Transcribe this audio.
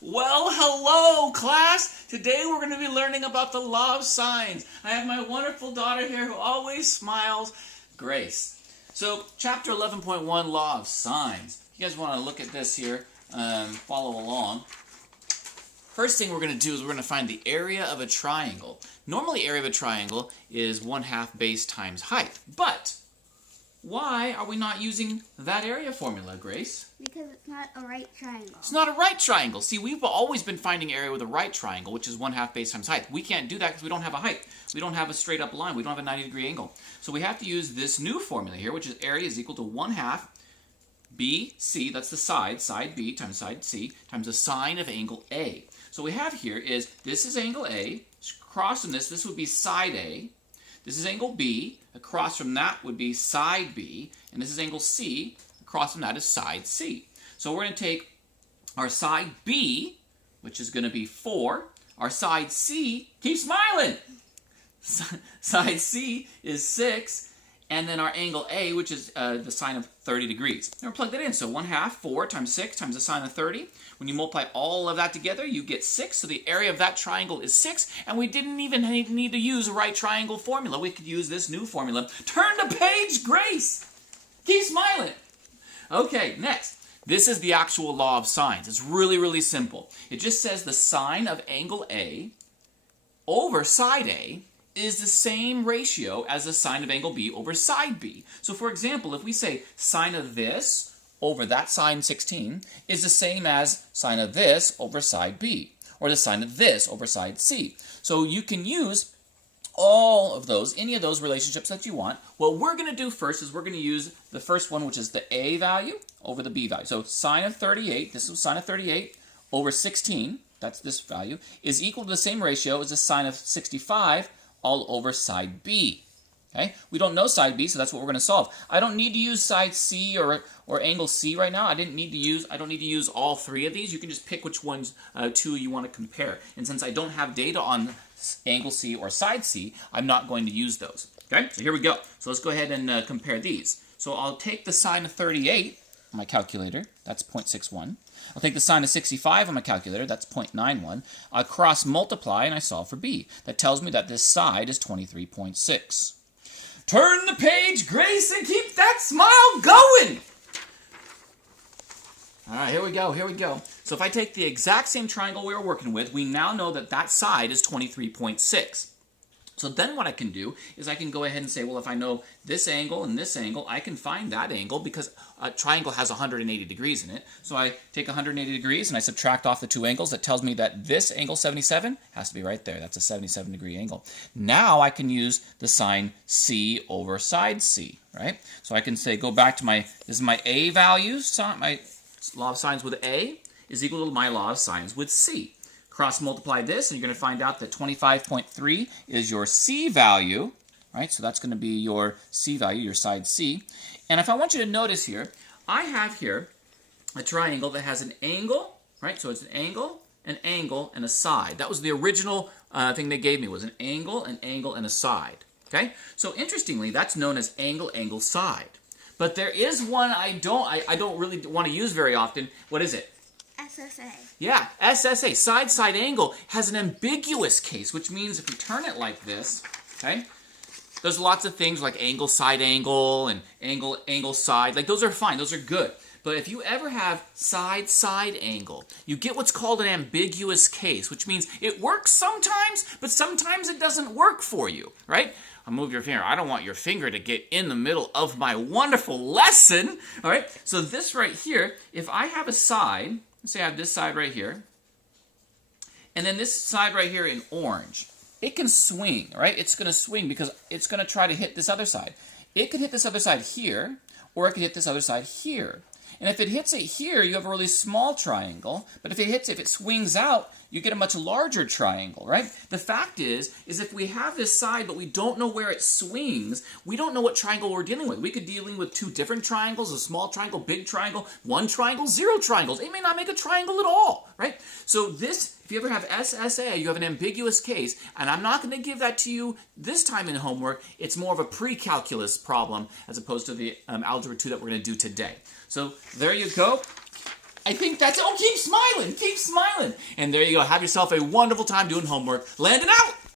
Well, hello, class. Today we're going to be learning about the law of sines. I have my wonderful daughter here who always smiles, Grace. So, chapter 11.1, law of sines. You guys want to look at this here, follow along. First thing we're going to do is we're going to find the area of a triangle. Normally, area of a triangle is 1/2 base times height. But why are we not using that area formula, Grace? Because it's not a right triangle. It's not a right triangle. See, we've always been finding area with a right triangle, which is 1/2 base times height. We can't do that because we don't have a height. We don't have a straight up line. We don't have a 90-degree angle. So we have to use this new formula here, which is area is equal to 1/2 BC, that's the side B times side C, times the sine of angle A. So what we have here is, this is angle A, across from this would be side A. This is angle B, across from that would be side B, and this is angle C, across from that is side C. So we're going to take our side B, which is going to be 4, our side C, keep smiling! Side C is 6, and then our angle A, which is the sine of 30 degrees. And we'll plug that in. So 1/2, 4 times 6 times the sine of 30. When you multiply all of that together, you get 6. So the area of that triangle is 6. And we didn't even need to use a right triangle formula. We could use this new formula. Turn the page, Grace! Keep smiling! Okay, next. This is the actual law of sines. It's really, really simple. It just says the sine of angle A over side A is the same ratio as the sine of angle B over side B. So for example, if we say sine of this over that sine 16 is the same as sine of this over side B, or the sine of this over side C. So you can use all of those, any of those relationships that you want. What we're going to do first is we're going to use the first one, which is the A value over the B value. So sine of 38, this is sine of 38 over 16, that's this value, is equal to the same ratio as the sine of 65 all over side B. Okay? We don't know side B, so that's what we're going to solve. I don't need to use side C or angle C right now. I don't need to use all three of these. You can just pick which ones two you want to compare. And since I don't have data on angle C or side C, I'm not going to use those. Okay? So here we go. So let's go ahead and compare these. So I'll take the sine of 38 on my calculator. That's 0.61. I'll take the sine of 65 on my calculator, that's 0.91. I cross multiply and I solve for B. That tells me that this side is 23.6. Turn the page, Grace, and keep that smile going! Alright, here we go. So if I take the exact same triangle we were working with, we now know that that side is 23.6. So then what I can do is I can go ahead and say, well, if I know this angle and this angle, I can find that angle because a triangle has 180 degrees in it. So I take 180 degrees and I subtract off the two angles. That tells me that this angle 77 has to be right there. That's a 77-degree angle. Now I can use the sine C over side C, right? So I can say, go back to this is my A value, my law of sines with A is equal to my law of sines with C. Cross multiply this, and you're going to find out that 25.3 is your C value, right? So that's going to be your C value, your side C. And if I want you to notice here, I have here a triangle that has an angle, right? So it's an angle, and a side. That was the original thing they gave me, was an angle, and a side, okay? So interestingly, that's known as angle, angle, side. But there is one I don't really want to use very often. What is it? SSA. Yeah, SSA, side-side angle, has an ambiguous case, which means if you turn it like this, okay, there's lots of things like angle, side angle, and angle, side. Like, those are fine. Those are good. But if you ever have side angle, you get what's called an ambiguous case, which means it works sometimes, but sometimes it doesn't work for you, right? I'll move your finger. I don't want your finger to get in the middle of my wonderful lesson, all right? So this right here, if I have a side, let's say I have this side right here, and then this side right here in orange, it can swing, right? It's going to swing because it's going to try to hit this other side. It could hit this other side here, or it could hit this other side here. And if it hits it here, you have a really small triangle. But if it swings out, you get a much larger triangle, right? The fact is if we have this side, but we don't know where it swings, we don't know what triangle we're dealing with. We could be dealing with two different triangles, a small triangle, big triangle, one triangle, zero triangles. It may not make a triangle at all, right? So this, if you ever have SSA, you have an ambiguous case, and I'm not going to give that to you this time in homework. It's more of a pre-calculus problem as opposed to the Algebra 2 that we're going to do today. So there you go. I think that's, oh, keep smiling, keep smiling. smiling. And there you go. Have yourself a wonderful time doing homework. Landon out!